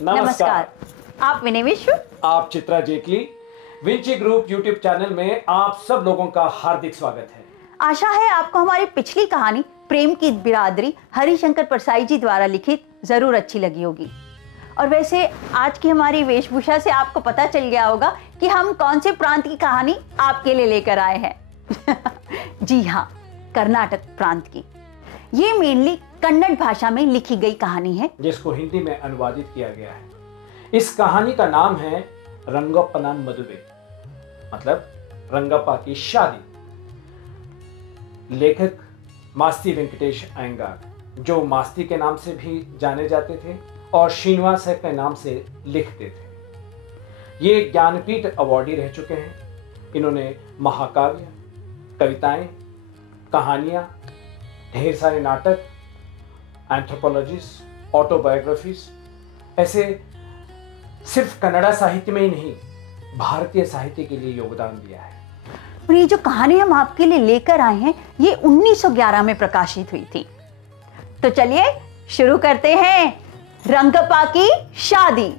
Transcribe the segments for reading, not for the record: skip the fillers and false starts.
नमस्कार। आप विनय मिश्र, आप Chitra Jaitley. Vinci group YouTube channel में आप सब लोगों का हार्दिक स्वागत है। आशा है आपको हमारी पिछली कहानी प्रेम की बिरादरी हरिशंकर परसाई जी द्वारा लिखित जरूर अच्छी लगी होगी। और वैसे आज की हमारी वेशभूषा से आपको पता चल गया होगा कि हम कौन से प्रांत की कहानी आपके लिए लेकर आए हैं। जी हाँ, कर्नाटक प्रांत की। ये मेनली कन्नड़ भाषा में लिखी गई कहानी है, जिसको हिंदी में अनुवादित किया गया है। इस कहानी का नाम है रंगप्पन मदुवे, मतलब रंगप्पा की शादी। लेखक मास्ती वेंकटेश अयंगार, जो मास्ती के नाम से भी जाने जाते थे और श्रीनिवास के नाम से लिखते थे। ये ज्ञानपीठ अवार्डी रह चुके हैं। इन्होंने महाकाव्य, कविताएं, कहानियां, ढेर सारे नाटक, एंथ्रोपोलॉजीज, ऑटोबायोग्राफीज, ऐसे सिर्फ कन्नड़ा साहित्य में ही नहीं, भारतीय साहित्य के लिए योगदान दिया है। और ये जो कहानी हम आपके लिए लेकर आए हैं, ये 1911 में प्रकाशित हुई थी। तो चलिए शुरू करते हैं रंगप्पा की शादी।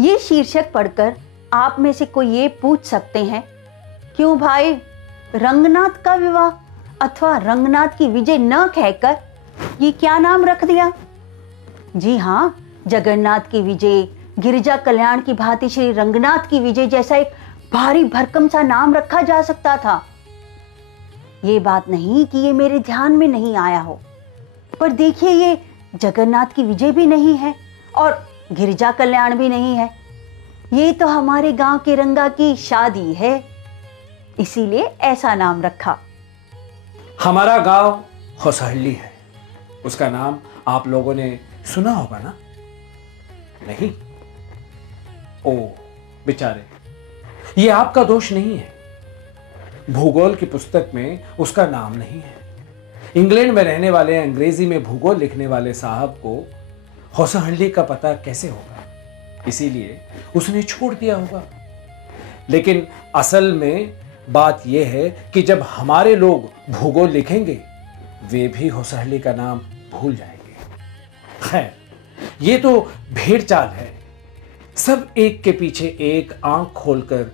ये शीर्षक पढ़कर आप में से कोई ये पूछ सकते हैं, क्यों भाई रंगनाथ का विवाह अथवा रंगनाथ की विजय न कहकर ये क्या नाम रख दिया? जी हाँ, जगन्नाथ की विजय, गिरिजा कल्याण की भांति श्री रंगनाथ की विजय जैसा एक भारी भरकम सा नाम रखा जा सकता था। ये बात नहीं कि ये मेरे ध्यान में नहीं आया हो, पर देखिए ये जगन्नाथ की विजय भी नहीं है और गिरिजा कल्याण भी नहीं है। ये तो हमारे गांव के रंगा की शादी है, इसीलिए ऐसा नाम रखा। हमारा गांव होसहल्ली है। उसका नाम आप लोगों ने सुना होगा ना? नहीं? ओ बेचारे, ये आपका दोष नहीं है। भूगोल की पुस्तक में उसका नाम नहीं है। इंग्लैंड में रहने वाले, अंग्रेजी में भूगोल लिखने वाले साहब को होसहल्ली का पता कैसे होगा, इसीलिए उसने छोड़ दिया होगा। लेकिन असल में बात यह है कि जब हमारे लोग भूगोल लिखेंगे, वे भी होसहल्ली का नाम भूल जाएंगे। खैर, ये तो भेड़ चाल है। सब एक के पीछे एक आंख खोलकर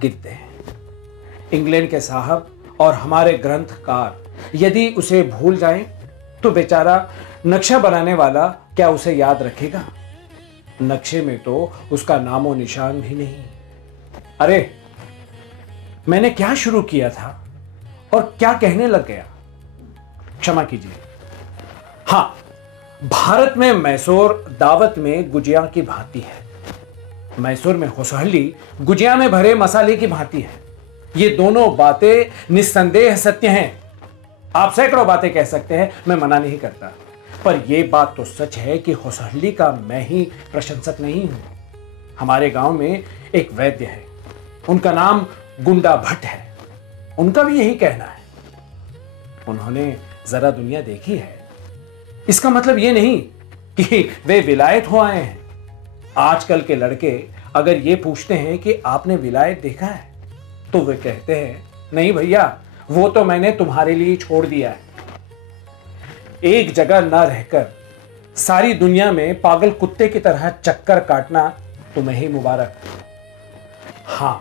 गिरते हैं। इंग्लैंड के साहब और हमारे ग्रंथकार यदि उसे भूल जाएं, तो बेचारा नक्शा बनाने वाला क्या उसे याद रखेगा? नक्शे में तो उसका नामो निशान भी नहीं। अरे, मैंने क्या शुरू किया था और क्या कहने लग गया, क्षमा कीजिए। हाँ, भारत में मैसूर दावत में गुजिया की भांति है। मैसूर में होसहल्ली गुजिया में भरे मसाले की भांति है। ये दोनों बातें निस्संदेह सत्य हैं। आप सैकड़ों बातें कह सकते हैं, मैं मना नहीं करता, पर यह बात तो सच है कि होसहल्ली का मैं ही प्रशंसक नहीं हूं। हमारे गांव में एक वैद्य है, उनका नाम गुंडा भट्ट है। उनका भी यही कहना है। उन्होंने जरा दुनिया देखी है। इसका मतलब यह नहीं कि वे विलायत हो आए हैं। आजकल के लड़के अगर ये पूछते हैं कि आपने विलायत देखा है, तो वे कहते हैं, नहीं भैया, वो तो मैंने तुम्हारे लिए छोड़ दिया है। एक जगह न रहकर सारी दुनिया में पागल कुत्ते की तरह चक्कर काटना तुम्हें ही मुबारक। हां,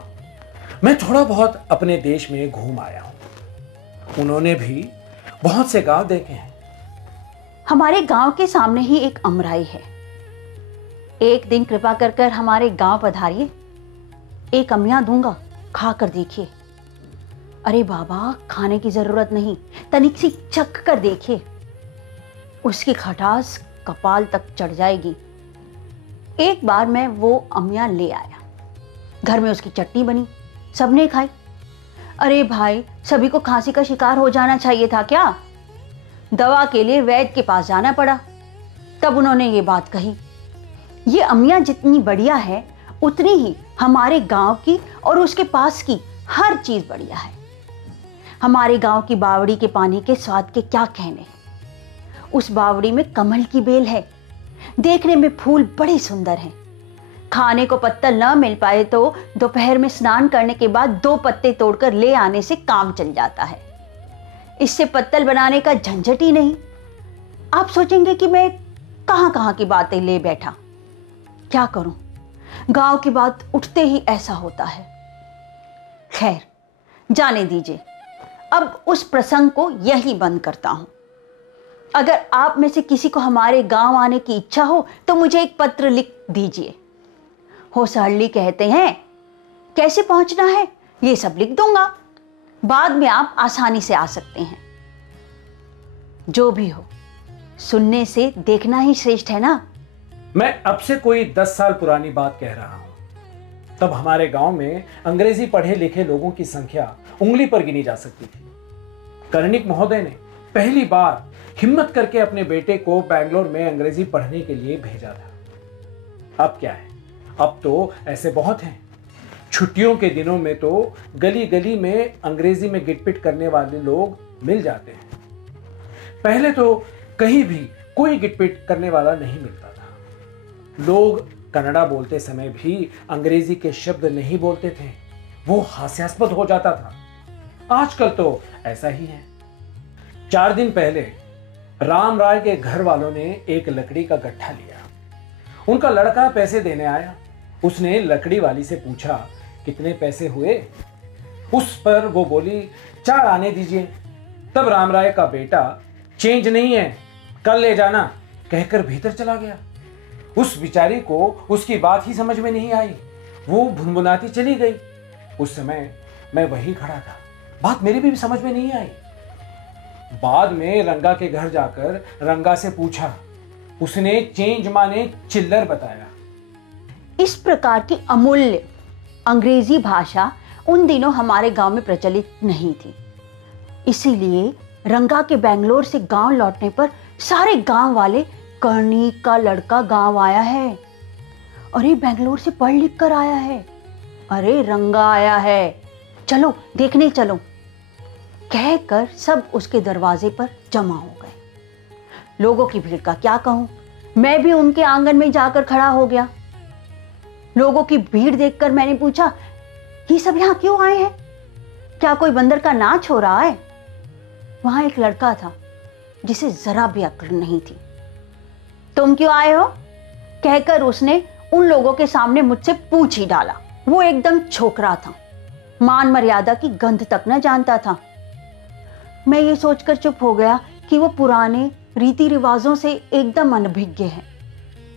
मैं थोड़ा बहुत अपने देश में घूम आया हूं। उन्होंने भी बहुत से गांव देखे हैं। हमारे गांव के सामने ही एक अमराई है। एक दिन कृपा कर कर हमारे गांव पधारिए। एक अमिया दूंगा, खा कर देखिए। अरे बाबा, खाने की जरूरत नहीं, तनिक सी चख कर देखिए, उसकी खटास कपाल तक चढ़ जाएगी। एक बार मैं वो अमिया ले आया। घर में उसकी चटनी बनी, सबने खाई। अरे भाई, सभी को खांसी का शिकार हो जाना चाहिए था क्या? दवा के लिए वैद्य के पास जाना पड़ा। तब उन्होंने ये बात कही, ये अमिया जितनी बढ़िया है, उतनी ही हमारे गांव की और उसके पास की हर चीज बढ़िया है। हमारे गांव की बावड़ी के पानी के स्वाद के क्या कहने। उस बावड़ी में कमल की बेल है, देखने में फूल बड़े सुंदर हैं। खाने को पत्तल न मिल पाए तो दोपहर में स्नान करने के बाद 2 पत्ते तोड़कर ले आने से काम चल जाता है। इससे पत्तल बनाने का झंझट ही नहीं। आप सोचेंगे कि मैं कहां कहां की बातें ले बैठा। क्या करूं, गांव की बात उठते ही ऐसा होता है। खैर, जाने दीजिए, अब उस प्रसंग को यही बंद करता हूं। अगर आप में से किसी को हमारे गांव आने की इच्छा हो तो मुझे एक पत्र लिख दीजिए। होसहल्ली कहते हैं, कैसे पहुंचना है ये सब लिख दूंगा, बाद में आप आसानी से आ सकते हैं। जो भी हो, सुनने से देखना ही श्रेष्ठ है ना। मैं अब से कोई 10 साल पुरानी बात कह रहा हूं। तब हमारे गांव में अंग्रेजी पढ़े लिखे लोगों की संख्या उंगली पर गिनी जा सकती थी। कर्णिक महोदय ने पहली बार हिम्मत करके अपने बेटे को बैंगलोर में अंग्रेजी पढ़ने के लिए भेजा था। अब क्या है, अब तो ऐसे बहुत हैं। छुट्टियों के दिनों में तो गली गली में अंग्रेजी में गिटपिट करने वाले लोग मिल जाते हैं। पहले तो कहीं भी कोई गिटपिट करने वाला नहीं मिलता था। लोग कन्नड़ा बोलते समय भी अंग्रेजी के शब्द नहीं बोलते थे, वो हास्यास्पद हो जाता था। आजकल तो ऐसा ही है। 4 दिन पहले राम राय के घर वालों ने एक लकड़ी का गट्ठा लिया। उनका लड़का पैसे देने आया। उसने लकड़ी वाली से पूछा, कितने पैसे हुए? उस पर वो बोली, 4 आने दीजिए। तब राम राय का बेटा, चेंज नहीं है, कल ले जाना, कहकर भीतर चला गया। उस बिचारी को उसकी बात ही समझ में नहीं आई। वो भुनभुनाती चली गई। उस समय मैं वहीं खड़ा था, बात मेरी भी समझ में नहीं आई। बाद में रंगा के घर जाकर रंगा से पूछा, उसने चेंज माने चिल्लर बताया। इस प्रकार की अमूल्य अंग्रेजी भाषा उन दिनों हमारे गांव में प्रचलित नहीं थी। इसीलिए रंगा के बेंगलोर से गांव लौटने पर सारे गांव वाले, कर्णिक का लड़का गांव आया है, अरे बेंगलोर से पढ़ लिख कर आया है, अरे रंगा आया है, चलो देखने चलो, कहकर सब उसके दरवाजे पर जमा हो गए। लोगों की भीड़ का क्या कहूं, मैं भी उनके आंगन में जाकर खड़ा हो गया। लोगों की भीड़ देखकर मैंने पूछा, ये सब यहां क्यों आए हैं? क्या कोई बंदर का नाच हो रहा है? वहां एक लड़का था जिसे जरा भी अक्ल नहीं थी। तुम क्यों आए हो? कहकर उसने उन लोगों के सामने मुझसे पूछ ही डाला। वो एकदम छोकरा था, मान मर्यादा की गंध तक न जानता था। मैं ये सोचकर चुप हो गया कि वो पुराने रीति रिवाजों से एकदम अनभिज्ञ है।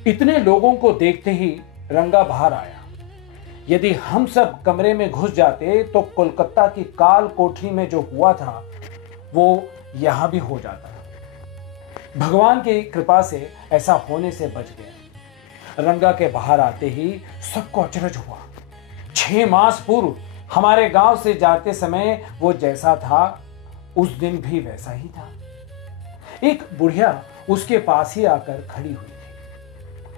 इतने लोगों को देखते ही रंगा बाहर आया। यदि हम सब कमरे में घुस जाते तो कोलकाता की काल कोठरी में जो हुआ था वो यहां भी हो जाता। भगवान की कृपा से ऐसा होने से बच गया। रंगा के बाहर आते ही सबको अचरज हुआ। 6 मास पूर्व हमारे गांव से जाते समय वो जैसा था उस दिन भी वैसा ही था। एक बुढ़िया उसके पास ही आकर खड़ी हुई थी।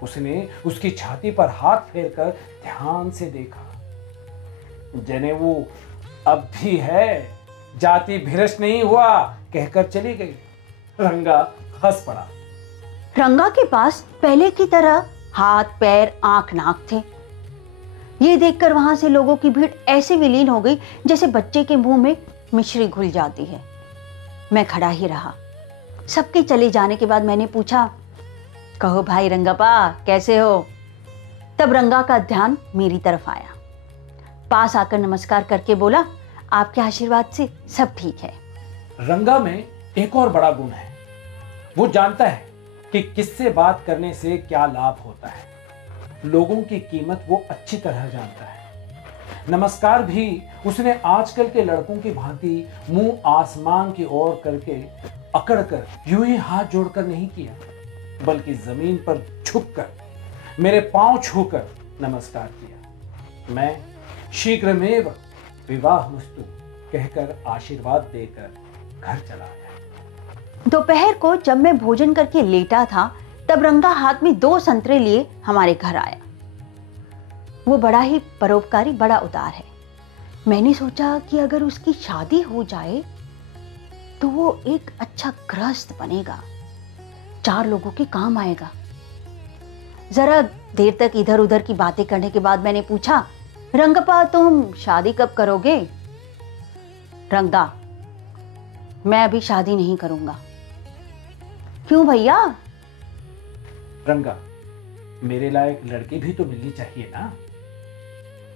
उसने उसकी छाती पर हाथ फेरकर ध्यान से देखा। जनेऊ अब भी है, जाति भ्रष्ट नहीं हुआ, कहकर चली गई। रंगा हंस पड़ा। रंगा के पास पहले की तरह हाथ, पैर, आंख, नाक थे। ये देखकर वहां से लोगों की भीड़ ऐसे विलीन हो गई जैसे बच्चे के मुंह में मिश्री घुल जाती है। मैं खड़ा ही रहा। सबके चले जाने के बाद मैंने पूछा, कहो भाई रंगापा, कैसे हो? तब रंगा का ध्यान मेरी तरफ आया। पास आकर नमस्कार करके बोला, आपके आशीर्वाद से सब ठीक है। रंगा में एक और बड़ा गुण है। वो जानता है कि किससे बात करने से क्या लाभ होता है। लोगों की कीमत वो अच्छी तरह जानता है। नमस्कार भी उसने आजकल के लड़कों की भांति मुंह आसमान की ओर करके अकड़कर यूं ही हाथ जोड़कर नहीं किया, बल्कि जमीन पर झुककर मेरे पांव छूकर नमस्कार किया। मैं शीघ्रमेव विवाहमस्तु कहकर आशीर्वाद देकर घर चला आया। दोपहर को जब मैं भोजन करके लेटा था तब रंगा हाथ में 2 संतरे लिए हमारे घर आया। वो बड़ा ही परोपकारी, बड़ा उदार है। मैंने सोचा कि अगर उसकी शादी हो जाए तो वो एक अच्छा गृहस्थ बनेगा, 4 लोगों के काम आएगा। जरा देर तक इधर उधर की बातें करने के बाद मैंने पूछा, रंगपा तुम शादी कब करोगे? रंगा, मैं अभी शादी नहीं करूंगा। क्यों भैया? रंगा, मेरे लायक लड़की भी तो मिलनी चाहिए ना।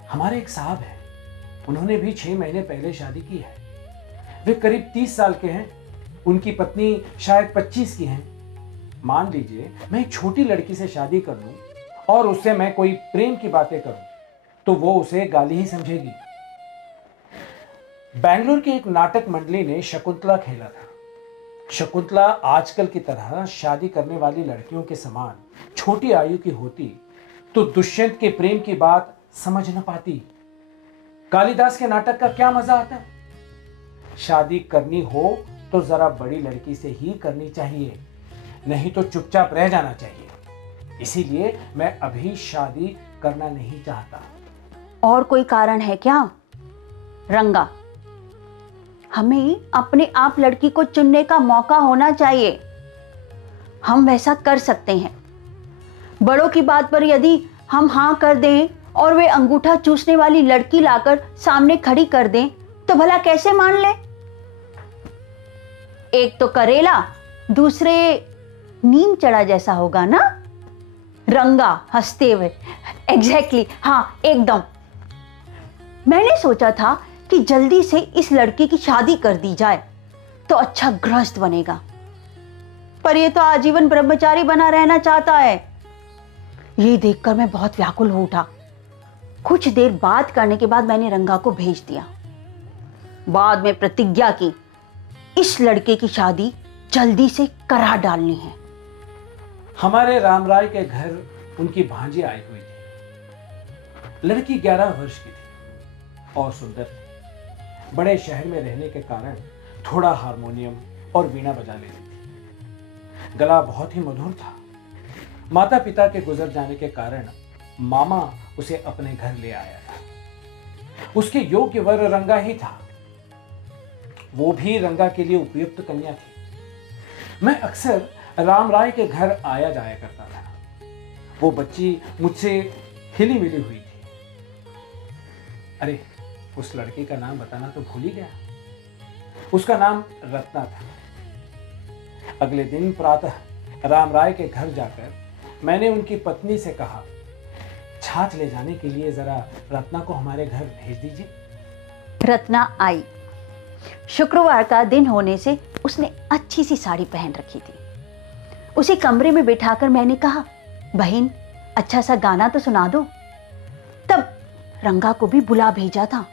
हमारे एक साहब हैं, उन्होंने भी 6 महीने पहले शादी की है। वे करीब 30 साल के हैं, उनकी पत्नी शायद 25 की हैं। मान लीजिए मैं एक छोटी लड़की से शादी कर लूं और उससे मैं कोई प्रेम की बातें करूं तो वो उसे गाली ही समझेगी। बेंगलुरु की एक नाटक मंडली ने शकुंतला खेला था। शकुंतला आजकल की तरह शादी करने वाली लड़कियों के समान छोटी आयु की होती तो दुष्यंत के प्रेम की बात समझ न पाती। कालिदास के नाटक का क्या मजा आता। शादी करनी हो तो जरा बड़ी लड़की से ही करनी चाहिए, नहीं तो चुपचाप रह जाना चाहिए। इसीलिए मैं अभी शादी करना नहीं चाहता। और कोई कारण है क्या? रंगा, हमें अपने आप लड़की को चुनने का मौका होना चाहिए। हम वैसा कर सकते हैं। बड़ों की बात पर यदि हम हाँ कर दें और वे अंगूठा चूसने वाली लड़की लाकर सामने खड़ी कर दें तो भला कैसे मान ले? एक तो करेला, दूसरे नीम चढ़ा जैसा होगा ना। रंगा हंसते हुए, एग्जैक्टली, हाँ एकदम। मैंने सोचा था कि जल्दी से इस लड़की की शादी कर दी जाए तो अच्छा गृहस्थ बनेगा, पर यह तो आजीवन ब्रह्मचारी बना रहना चाहता है। ये देखकर मैं बहुत व्याकुल हो उठा। कुछ देर बात करने के बाद मैंने रंगा को भेज दिया। बाद में प्रतिज्ञा की, इस लड़के की शादी जल्दी से करा डालनी है। हमारे रामराय के घर उनकी भांजी आई हुई थी। लड़की 11 वर्ष की थी और सुंदर थी। बड़े शहर में रहने के कारण थोड़ा हारमोनियम और वीणा बजा लेती थी। गला बहुत ही मधुर था। माता पिता के गुजर जाने के कारण मामा उसे अपने घर ले आया था। उसके योग्य वर रंगा ही था। वो भी रंगा के लिए उपयुक्त कन्या थी। मैं अक्सर रामराय के घर आया जाया करता था। वो बच्ची मुझसे हिली मिली हुई थी। अरे, उस लड़की का नाम बताना तो भूल ही गया। उसका नाम रत्ना था। अगले दिन प्रातः रामराय के घर जाकर मैंने उनकी पत्नी से कहा, छाछ ले जाने के लिए जरा रत्ना को हमारे घर भेज दीजिए। रत्ना आई। शुक्रवार का दिन होने से उसने अच्छी सी साड़ी पहन रखी थी। उसे कमरे में बिठाकर मैंने कहा, बहन अच्छा सा गाना तो सुना दो। तब रंगा को भी बुला भेजा था।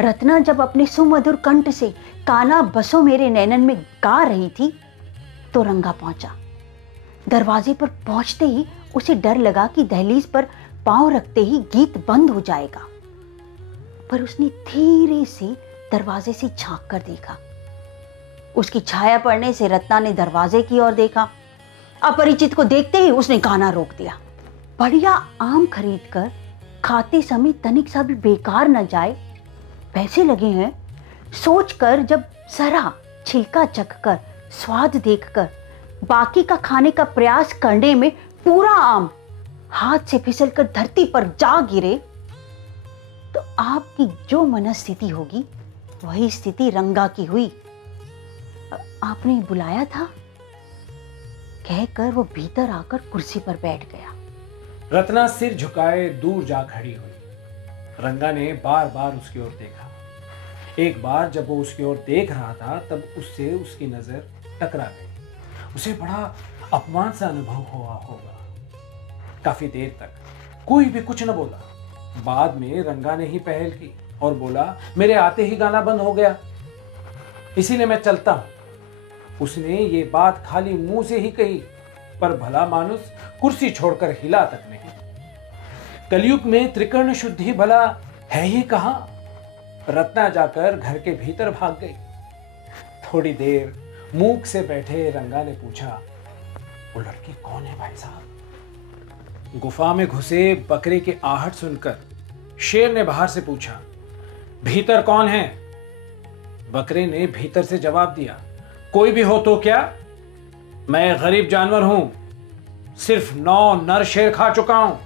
रत्ना जब अपने सुमधुर कंठ से काना बसो मेरे नैनन में गा रही थी तो रंगा पहुंचा। दरवाजे पर पहुंचते ही उसे डर लगा कि दहलीज पर पांव रखते ही गीत बंद हो जाएगा, पर उसने धीरे से दरवाजे से झांक कर देखा। उसकी छाया पड़ने से रत्ना ने दरवाजे की ओर देखा। अपरिचित को देखते ही उसने गाना रोक दिया। बढ़िया आम खरीदकर खाते समय तनिक सा भी बेकार न जाए, पैसे लगे हैं सोचकर जब जरा छिलका चखकर स्वाद देखकर बाकी का खाने का प्रयास करने में पूरा आम हाथ से फिसलकर धरती पर जा गिरे तो आपकी जो मनस्थिति होगी वही स्थिति रंगा की हुई। आपने बुलाया था, कहकर वो भीतर आकर कुर्सी पर बैठ गया। रत्ना सिर झुकाए दूर जा खड़ी हुई। रंगा ने बार बार उसकी ओर देखा। एक बार जब वो उसकी ओर देख रहा था तब उससे उसकी नजर टकरा गई। उसे बड़ा अपमान सा अनुभव हुआ होगा। काफी देर तक कोई भी कुछ न बोला। बाद में रंगा ने ही पहल की और बोला, मेरे आते ही गाना बंद हो गया, इसीलिए मैं चलता हूं। उसने ये बात खाली मुंह से ही कही, पर भला मानुस कुर्सी छोड़कर हिला तक नहीं। कलयुग में त्रिकर्ण शुद्धि भला है ही कहां। रत्ना जाकर घर के भीतर भाग गई। थोड़ी देर मूक से बैठे रंगा ने पूछा, वो लड़की कौन है भाई साहब? गुफा में घुसे बकरे की आहट सुनकर शेर ने बाहर से पूछा, भीतर कौन है? बकरे ने भीतर से जवाब दिया, कोई भी हो तो क्या, मैं गरीब जानवर हूं, सिर्फ 9 नर शेर खा चुका हूं,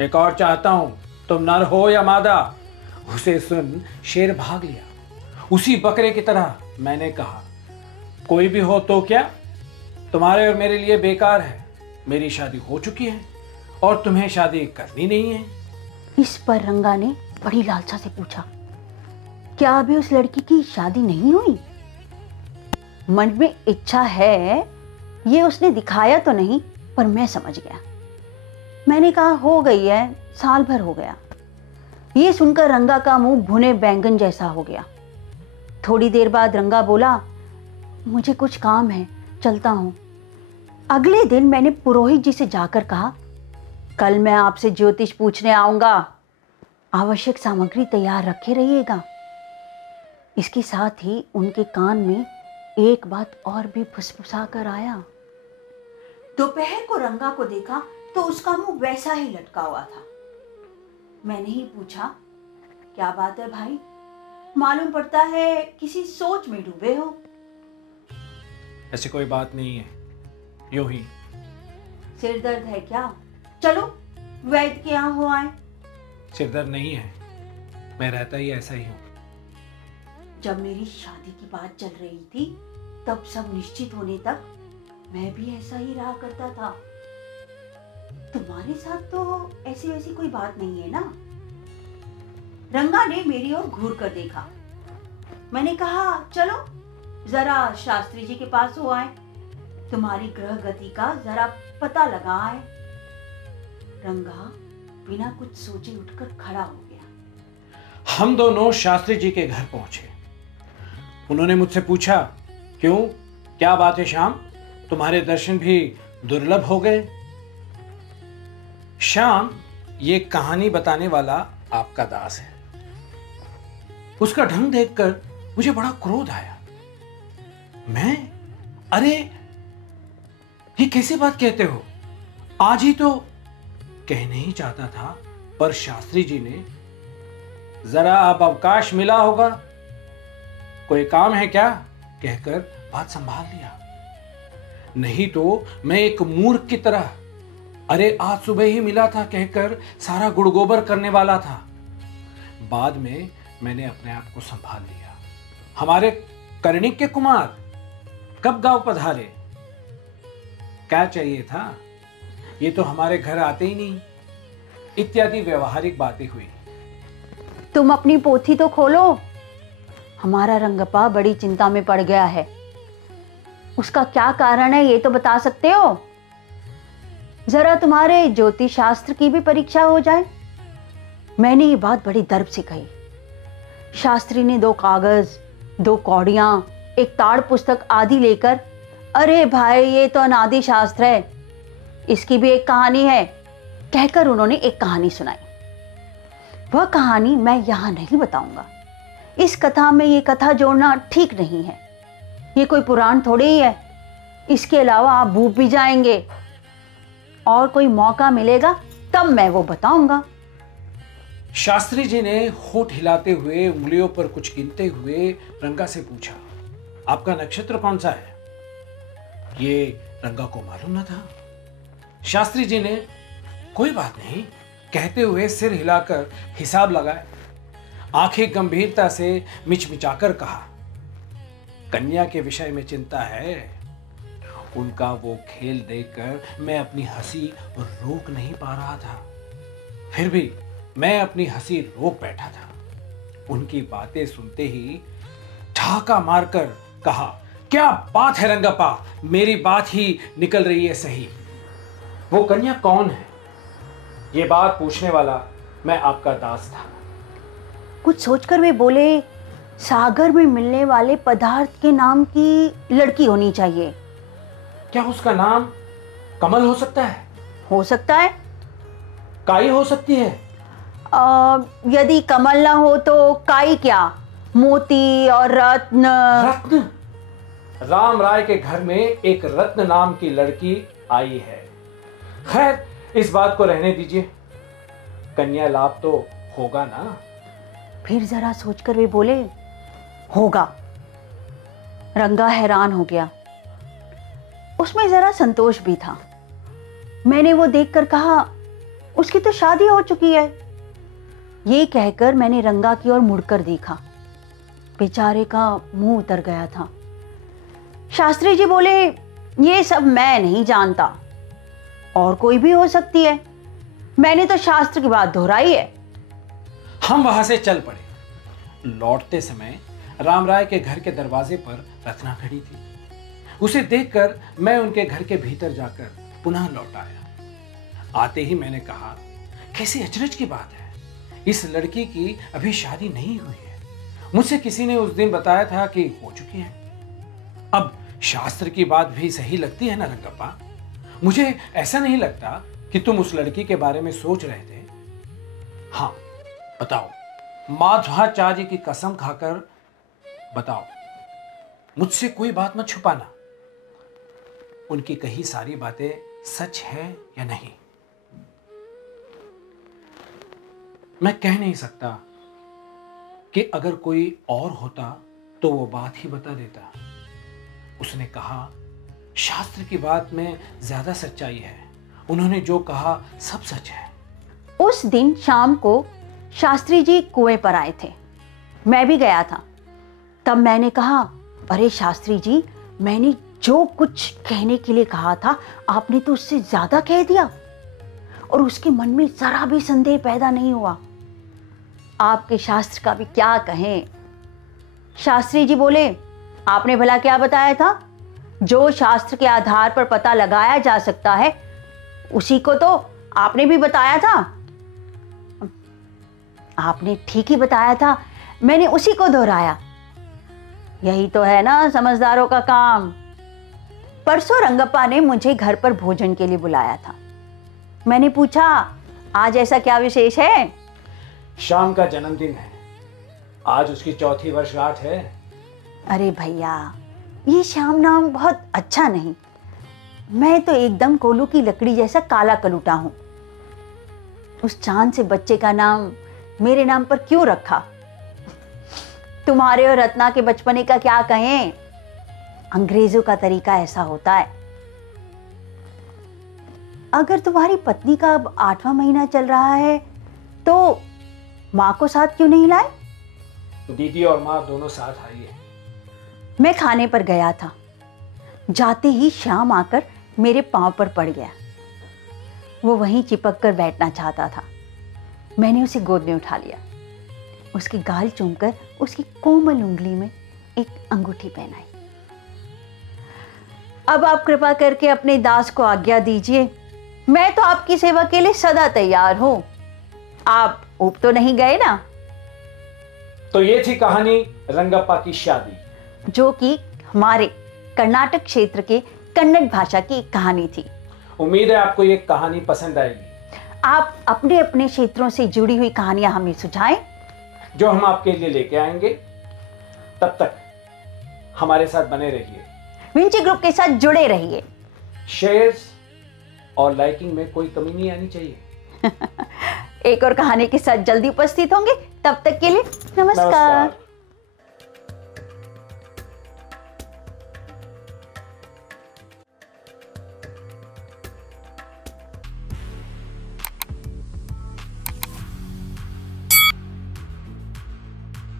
एक और चाहता हूं, तुम नर हो या मादा। उसे सुन शेर भाग लिया। उसी बकरे की तरह मैंने कहा, कोई भी हो तो क्या, तुम्हारे और मेरे लिए बेकार है। मेरी शादी हो चुकी है और तुम्हें शादी करनी नहीं है। इस पर रंगा ने बड़ी लालसा से पूछा, क्या अभी उस लड़की की शादी नहीं हुई? मन में इच्छा है, ये उसने दिखाया तो नहीं, पर मैं समझ गया। मैंने कहा हो गई है, साल भर हो गया। ये सुनकर रंगा का मुंह भुने बैंगन जैसा हो गया। थोड़ी देर बाद रंगा बोला, मुझे कुछ काम है, चलता हूं। अगले दिन मैंने पुरोहित जी से जाकर कहा, कल मैं आपसे ज्योतिष पूछने आऊंगा, आवश्यक सामग्री तैयार रखे रहिएगा। इसके साथ ही उनके कान में एक बात और भी फुसफुसा कर आया। दोपहर को रंगा को देखा तो उसका मुंह वैसा ही लटका हुआ था। मैंने ही पूछा, क्या बात है भाई, मालूम पड़ता है किसी सोच में डूबे हो। ऐसी कोई बात नहीं है, यूं ही। सिर दर्द है क्या? चलो वैद्य के यहाँ हो आए। सिर दर्द नहीं है, मैं रहता ही ऐसा ही हूं। जब मेरी शादी की बात चल रही थी तब सब निश्चित होने तक मैं भी ऐसा ही रहा करता था। तुम्हारे साथ तो ऐसी वैसी कोई बात नहीं है ना? रंगा ने मेरी ओर घूर कर देखा। मैंने कहा, चलो जरा शास्त्री जी के पास हो आए, तुम्हारी ग्रह गति का जरा पता लगा आए। रंगा बिना कुछ सोचे उठकर खड़ा हो गया। हम दोनों शास्त्री जी के घर पहुंचे। उन्होंने मुझसे पूछा, क्यों, क्या बात है श्याम, तुम्हारे दर्शन भी दुर्लभ हो गए? श्याम ये कहानी बताने वाला आपका दास है। उसका ढंग देखकर मुझे बड़ा क्रोध आया। अरे ये कैसी बात कहते हो? आज ही तो कहने ही चाहता था, पर शास्त्री जी ने, जरा अब अवकाश मिला होगा, कोई काम है क्या, कहकर बात संभाल लिया। नहीं तो मैं एक मूर्ख की तरह, अरे आज सुबह ही मिला था कहकर सारा गुड़गोबर करने वाला था। बाद में मैंने अपने आप को संभाल लिया। हमारे कर्णिक के कुमार कब गांव पधारे? क्या चाहिए था? ये तो हमारे घर आते ही नहीं, इत्यादि व्यवहारिक बातें हुई। तुम अपनी पोथी तो खोलो। हमारा रंगप्पा बड़ी चिंता में पड़ गया है। उसका क्या कारण है ये तो बता सकते हो? जरा तुम्हारे ज्योतिष शास्त्र की भी परीक्षा हो जाए। मैंने ये बात बड़ी दर्प से कही। शास्त्री ने 2 कागज, 2 कौड़ियां, एक ताड़ पुस्तक आदि लेकर, अरे भाई ये तो अनादि शास्त्र है, इसकी भी एक कहानी है, कहकर उन्होंने एक कहानी सुनाई। वह कहानी मैं यहां नहीं बताऊंगा। इस कथा में ये कथा जोड़ना ठीक नहीं है। ये कोई पुराण थोड़ी ही है। इसके अलावा आप भूल भी जाएंगे, और कोई मौका मिलेगा तब मैं वो बताऊंगा। शास्त्री जी ने होठ हिलाते हुए उंगलियों पर कुछ गिनते हुए रंगा से पूछा, आपका नक्षत्र कौन सा है? ये रंगा को मालूम न था। शास्त्री जी ने कोई बात नहीं कहते हुए सिर हिलाकर हिसाब लगाए। आंखें गंभीरता से मिचमिचाकर कहा, कन्या के विषय में चिंता है। उनका वो खेल देखकर मैं अपनी हंसी रोक नहीं पा रहा था। फिर भी मैं अपनी हंसी रोक बैठा था। उनकी बातें सुनते ही ठहाका मारकर कहा, क्या बात है रंगप्पा, मेरी बात ही निकल रही है सही। वो कन्या कौन है? ये बात पूछने वाला मैं आपका दास था। कुछ सोचकर वे बोले, सागर में मिलने वाले पदार्थ के नाम की लड़की होनी चाहिए। क्या उसका नाम कमल हो सकता है? हो सकता है। काई हो सकती है? यदि कमल ना हो तो काई क्या, मोती और रत्न। रत्न? राम राय के घर में एक रत्न नाम की लड़की आई है। खैर इस बात को रहने दीजिए, कन्या लाभ तो होगा ना। फिर जरा सोचकर वे बोले, होगा। रंगा हैरान हो गया। उसमें जरा संतोष भी था। मैंने वो देखकर कहा, उसकी तो शादी हो चुकी है। ये कहकर मैंने रंगा की ओर मुड़कर देखा। बेचारे का मुंह उतर गया था। शास्त्री जी बोले, ये सब मैं नहीं जानता, और कोई भी हो सकती है। मैंने तो शास्त्र की बात दोहराई है। हम वहां से चल पड़े। लौटते समय रामराय के घर के दरवाजे पर रत्ना खड़ी थी। उसे देखकर मैं उनके घर के भीतर जाकर पुनः लौट आया। आते ही मैंने कहा, कैसी अचरज की बात है, इस लड़की की अभी शादी नहीं हुई है। मुझसे किसी ने उस दिन बताया था कि हो चुकी है। अब शास्त्र की बात भी सही लगती है ना रंगप्पा? मुझे ऐसा नहीं लगता कि तुम उस लड़की के बारे में सोच रहे थे। हाँ बताओ, माधवाचार्य की कसम खाकर बताओ, मुझसे कोई बात मत छुपाना। उनकी कही सारी बातें सच है या नहीं? मैं कह नहीं सकता कि अगर कोई और होता तो वो बात ही बता देता। उसने कहा, शास्त्र की बात में ज्यादा सच्चाई है। उन्होंने जो कहा सब सच है। उस दिन शाम को शास्त्री जी कुएं पर आए थे। मैं भी गया था। तब मैंने कहा, अरे शास्त्री जी, मैंने जो कुछ कहने के लिए कहा था आपने तो उससे ज्यादा कह दिया, और उसके मन में जरा भी संदेह पैदा नहीं हुआ। आपके शास्त्र का भी क्या कहें। शास्त्री जी बोले, आपने भला क्या बताया था? जो शास्त्र के आधार पर पता लगाया जा सकता है उसी को तो आपने भी बताया था। आपने ठीक ही बताया था, मैंने उसी को दोहराया। यही तो है ना समझदारों का काम। परसों रंगप्पा ने मुझे घर पर भोजन के लिए बुलाया था। मैंने पूछा, आज ऐसा क्या विशेष है? शाम का जन्मदिन है, आज उसकी 4थी वर्षगांठ है। अरे भैया, ये श्याम नाम बहुत अच्छा नहीं। मैं तो एकदम कोलू की लकड़ी जैसा काला कलूटा हूं। उस चांद से बच्चे का नाम मेरे नाम पर क्यों रखा? तुम्हारे और रत्ना के बचपने का क्या कहें, अंग्रेजों का तरीका ऐसा होता है। अगर तुम्हारी पत्नी का अब 8वां महीना चल रहा है तो माँ को साथ क्यों नहीं लाए? दीदी और माँ दोनों साथ आई है। मैं खाने पर गया था। जाते ही श्याम आकर मेरे पांव पर पड़ गया। वो वहीं चिपक कर बैठना चाहता था। मैंने उसे गोद में उठा लिया, उसके गाल चूमकर उसकी कोमल उंगली में एक अंगूठी पहनाई। अब आप कृपा करके अपने दास को आज्ञा दीजिए। मैं तो आपकी सेवा के लिए सदा तैयार हूं। आप ऊब तो नहीं गए ना? तो ये थी कहानी रंगप्पा की शादी, जो कि हमारे कर्नाटक क्षेत्र के कन्नड़ भाषा की एक कहानी थी। उम्मीद है आपको ये कहानी पसंद आएगी। आप अपने अपने क्षेत्रों से जुड़ी हुई कहानियां हमें सुझाएं, जो हम आपके लिए लेके आएंगे। तब तक हमारे साथ बने रहिए, विंची ग्रुप के साथ जुड़े रहिए। शेयर्स और लाइकिंग में कोई कमी नहीं आनी चाहिए। एक और कहानी के साथ जल्दी उपस्थित होंगे। तब तक के लिए नमस्कार।